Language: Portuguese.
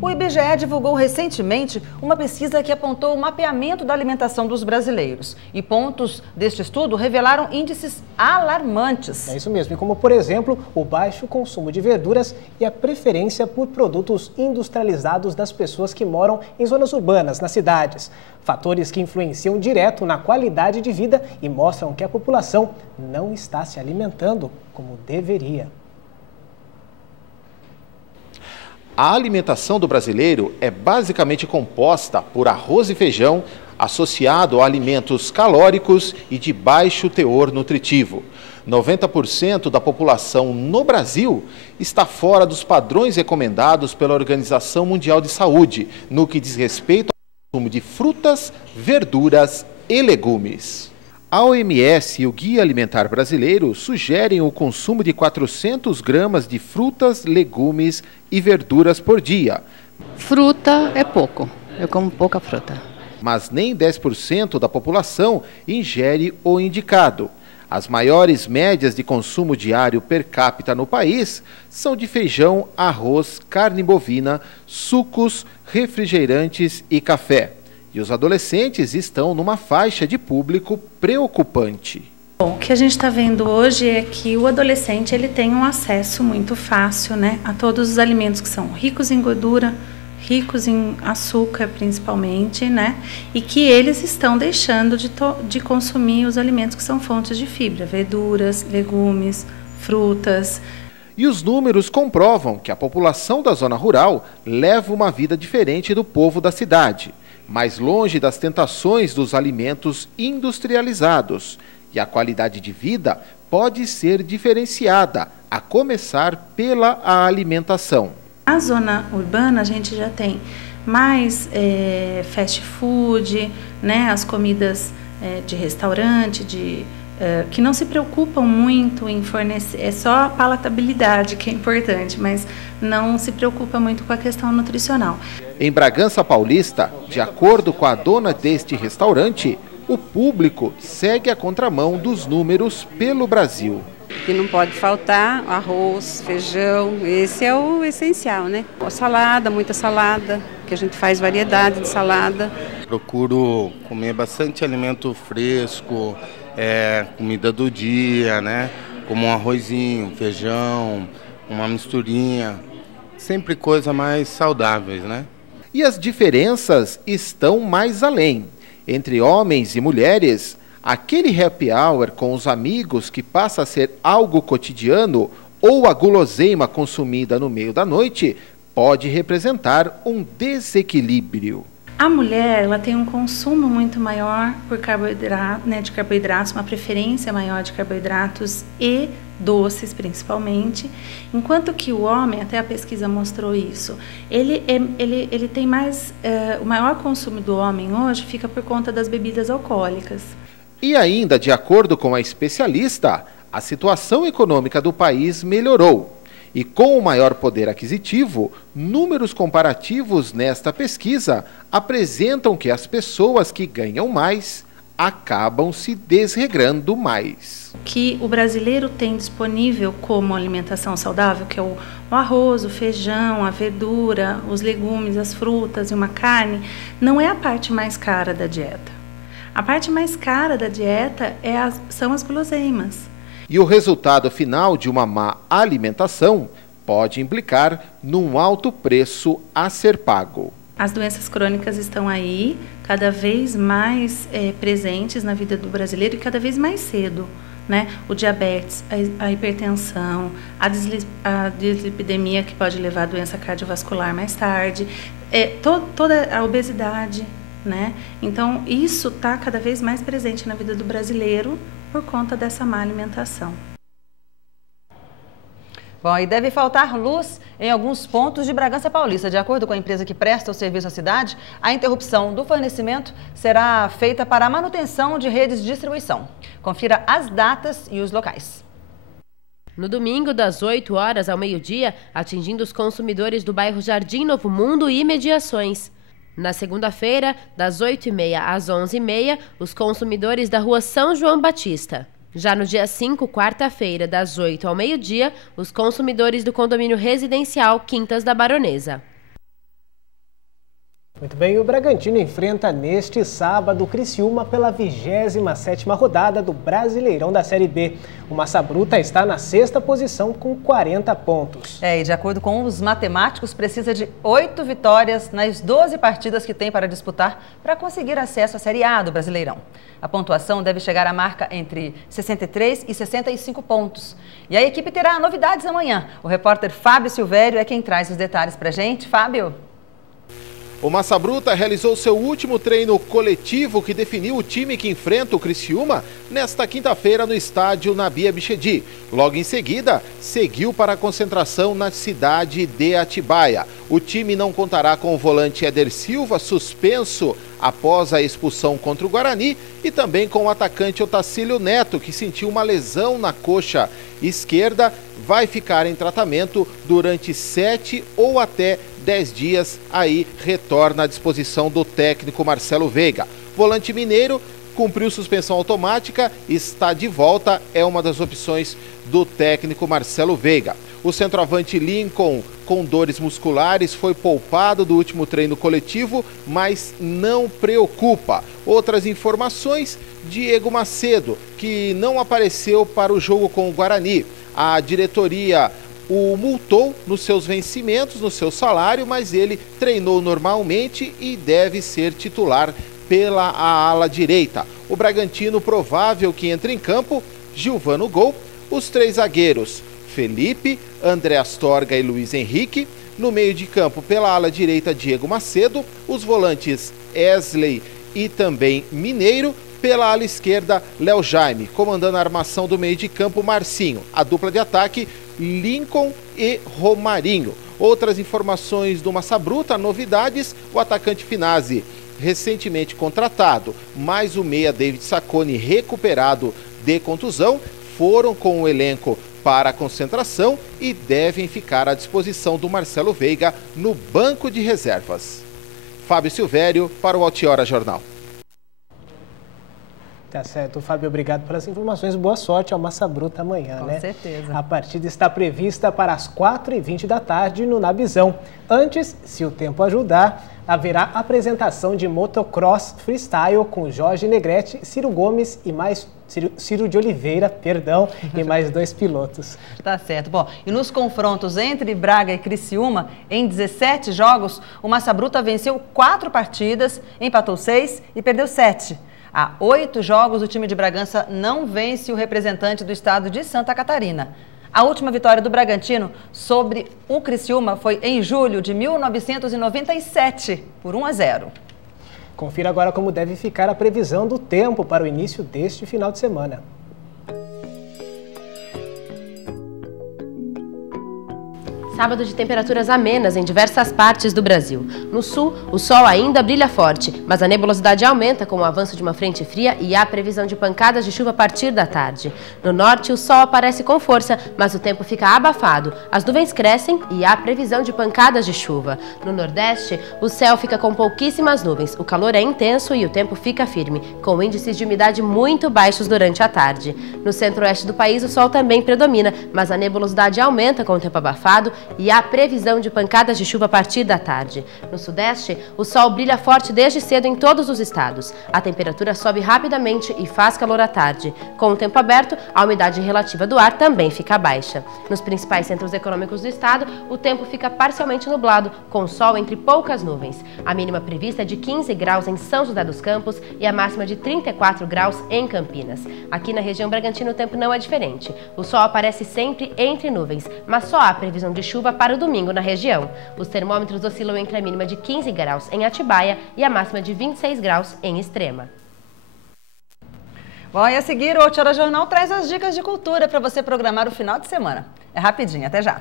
O IBGE divulgou recentemente uma pesquisa que apontou o mapeamento da alimentação dos brasileiros. E pontos deste estudo revelaram índices alarmantes. É isso mesmo, e como, por exemplo, o baixo consumo de verduras e a preferência por produtos industrializados das pessoas que moram em zonas urbanas, nas cidades. Fatores que influenciam direto na qualidade de vida e mostram que a população não está se alimentando como deveria. A alimentação do brasileiro é basicamente composta por arroz e feijão, associado a alimentos calóricos e de baixo teor nutritivo. 90% da população no Brasil está fora dos padrões recomendados pela Organização Mundial de Saúde, no que diz respeito ao consumo de frutas, verduras e legumes. A OMS e o Guia Alimentar Brasileiro sugerem o consumo de 400 gramas de frutas, legumes e verduras por dia. Fruta é pouco, eu como pouca fruta. Mas nem 10% da população ingere o indicado. As maiores médias de consumo diário per capita no país são de feijão, arroz, carne bovina, sucos, refrigerantes e café. E os adolescentes estão numa faixa de público preocupante. Bom, o que a gente está vendo hoje é que o adolescente ele tem um acesso muito fácil, né, a todos os alimentos que são ricos em gordura, ricos em açúcar principalmente, né, e que eles estão deixando de consumir os alimentos que são fontes de fibra, verduras, legumes, frutas. E os números comprovam que a população da zona rural leva uma vida diferente do povo da cidade, mais longe das tentações dos alimentos industrializados. E a qualidade de vida pode ser diferenciada, a começar pela alimentação. Na zona urbana a gente já tem mais fast food, né, as comidas de restaurante, que não se preocupam muito em fornecer, é só a palatabilidade que é importante, mas não se preocupa muito com a questão nutricional. Em Bragança Paulista, de acordo com a dona deste restaurante, o público segue a contramão dos números pelo Brasil. Que não pode faltar arroz, feijão, esse é o essencial, né? A salada, muita salada, que a gente faz variedade de salada. Procuro comer bastante alimento fresco, comida do dia, né? Como um arrozinho, feijão, uma misturinha, sempre coisa mais saudáveis, né? E as diferenças estão mais além. Entre homens e mulheres, aquele happy hour com os amigos que passa a ser algo cotidiano ou a guloseima consumida no meio da noite pode representar um desequilíbrio. A mulher ela tem um consumo muito maior por carboidrato, né, de carboidratos, uma preferência maior de carboidratos e doces principalmente, enquanto que o homem, até a pesquisa mostrou isso, ele tem mais, o maior consumo do homem hoje fica por conta das bebidas alcoólicas. E ainda, de acordo com a especialista, a situação econômica do país melhorou. E com o maior poder aquisitivo, números comparativos nesta pesquisa apresentam que as pessoas que ganham mais acabam se desregrando mais. Que o brasileiro tem disponível como alimentação saudável, que é o arroz, o feijão, a verdura, os legumes, as frutas e uma carne, não é a parte mais cara da dieta. A parte mais cara da dieta são as guloseimas. E o resultado final de uma má alimentação pode implicar num alto preço a ser pago. As doenças crônicas estão aí, cada vez mais presentes na vida do brasileiro e cada vez mais cedo, né? O diabetes, a hipertensão, a dislipidemia que pode levar a doença cardiovascular mais tarde, toda a obesidade, né? Então isso está cada vez mais presente na vida do brasileiro por conta dessa má alimentação. Bom, e deve faltar luz em alguns pontos de Bragança Paulista. De acordo com a empresa que presta o serviço à cidade, a interrupção do fornecimento será feita para a manutenção de redes de distribuição. Confira as datas e os locais. No domingo, das 8 horas ao meio-dia, atingindo os consumidores do bairro Jardim Novo Mundo e imediações. Na segunda-feira, das 8h30 às 11h30, os consumidores da rua São João Batista. Já no dia 5, quarta-feira, das 8 ao meio-dia, os consumidores do condomínio residencial Quintas da Baronesa. Muito bem, o Bragantino enfrenta neste sábado o Criciúma pela 27ª rodada do Brasileirão da Série B. O Massa Bruta está na 6ª posição com 40 pontos. E de acordo com os matemáticos, precisa de 8 vitórias nas 12 partidas que tem para disputar para conseguir acesso à Série A do Brasileirão. A pontuação deve chegar à marca entre 63 e 65 pontos. E a equipe terá novidades amanhã. O repórter Fábio Silvério é quem traz os detalhes para a gente. Fábio. O Massa Bruta realizou seu último treino coletivo que definiu o time que enfrenta o Criciúma nesta quinta-feira no estádio Nabi Abichedi. Logo em seguida, seguiu para a concentração na cidade de Atibaia. O time não contará com o volante Éder Silva, suspenso após a expulsão contra o Guarani, e também com o atacante Otacílio Neto, que sentiu uma lesão na coxa esquerda, vai ficar em tratamento durante 7 ou até 10 dias, aí retorna à disposição do técnico Marcelo Veiga. Volante mineiro cumpriu suspensão automática, está de volta, é uma das opções do técnico Marcelo Veiga. O centroavante Lincoln, com dores musculares, foi poupado do último treino coletivo, mas não preocupa. Outras informações, Diego Macedo, que não apareceu para o jogo com o Guarani. A diretoria o multou nos seus vencimentos, no seu salário, mas ele treinou normalmente e deve ser titular pela ala direita. O Bragantino provável que entre em campo, Gilvan no gol, os 3 zagueiros, Felipe, André Astorga e Luiz Henrique. No meio de campo, pela ala direita, Diego Macedo. Os volantes, Wesley e também Mineiro. Pela ala esquerda, Léo Jaime. Comandando a armação do meio de campo, Marcinho. A dupla de ataque, Lincoln e Romarinho. Outras informações do Massa Bruta, novidades, o atacante Finazzi, recentemente contratado, mais o meia David Sacconi, recuperado de contusão, foram com o elenco para a concentração e devem ficar à disposição do Marcelo Veiga no banco de reservas. Fábio Silvério para o Altiora Jornal. Tá certo, Fábio, obrigado pelas informações. Boa sorte ao Massa Bruta amanhã, né? Com certeza. A partida está prevista para as 4h20 da tarde no Nabizão. Antes, se o tempo ajudar, haverá apresentação de motocross freestyle com Jorge Negrete, Ciro Gomes e mais Ciro de Oliveira, perdão, e mais 2 pilotos. Tá certo. Bom, e nos confrontos entre Braga e Criciúma, em 17 jogos, o Massa Bruta venceu 4 partidas, empatou 6 e perdeu 7. Há 8 jogos, o time de Bragança não vence o representante do estado de Santa Catarina. A última vitória do Bragantino sobre o Criciúma foi em julho de 1997, por 1-0. Confira agora como deve ficar a previsão do tempo para o início deste final de semana. Sábado de temperaturas amenas em diversas partes do Brasil. No sul, o sol ainda brilha forte, mas a nebulosidade aumenta com o avanço de uma frente fria e há previsão de pancadas de chuva a partir da tarde. No norte, o sol aparece com força, mas o tempo fica abafado. As nuvens crescem e há previsão de pancadas de chuva. No nordeste, o céu fica com pouquíssimas nuvens. O calor é intenso e o tempo fica firme, com índices de umidade muito baixos durante a tarde. No centro-oeste do país, o sol também predomina, mas a nebulosidade aumenta com o tempo abafado e há previsão de pancadas de chuva a partir da tarde. No sudeste, o sol brilha forte desde cedo em todos os estados. A temperatura sobe rapidamente e faz calor à tarde. Com o tempo aberto, a umidade relativa do ar também fica baixa. Nos principais centros econômicos do estado, o tempo fica parcialmente nublado, com sol entre poucas nuvens. A mínima prevista é de 15 graus em São José dos Campos e a máxima de 34 graus em Campinas. Aqui na região Bragantino o tempo não é diferente. O sol aparece sempre entre nuvens, mas só há previsão de chuva para o domingo na região. Os termômetros oscilam entre a mínima de 15 graus em Atibaia e a máxima de 26 graus em Extrema. Bom, e a seguir o Altiora Jornal traz as dicas de cultura para você programar o final de semana. É rapidinho, até já!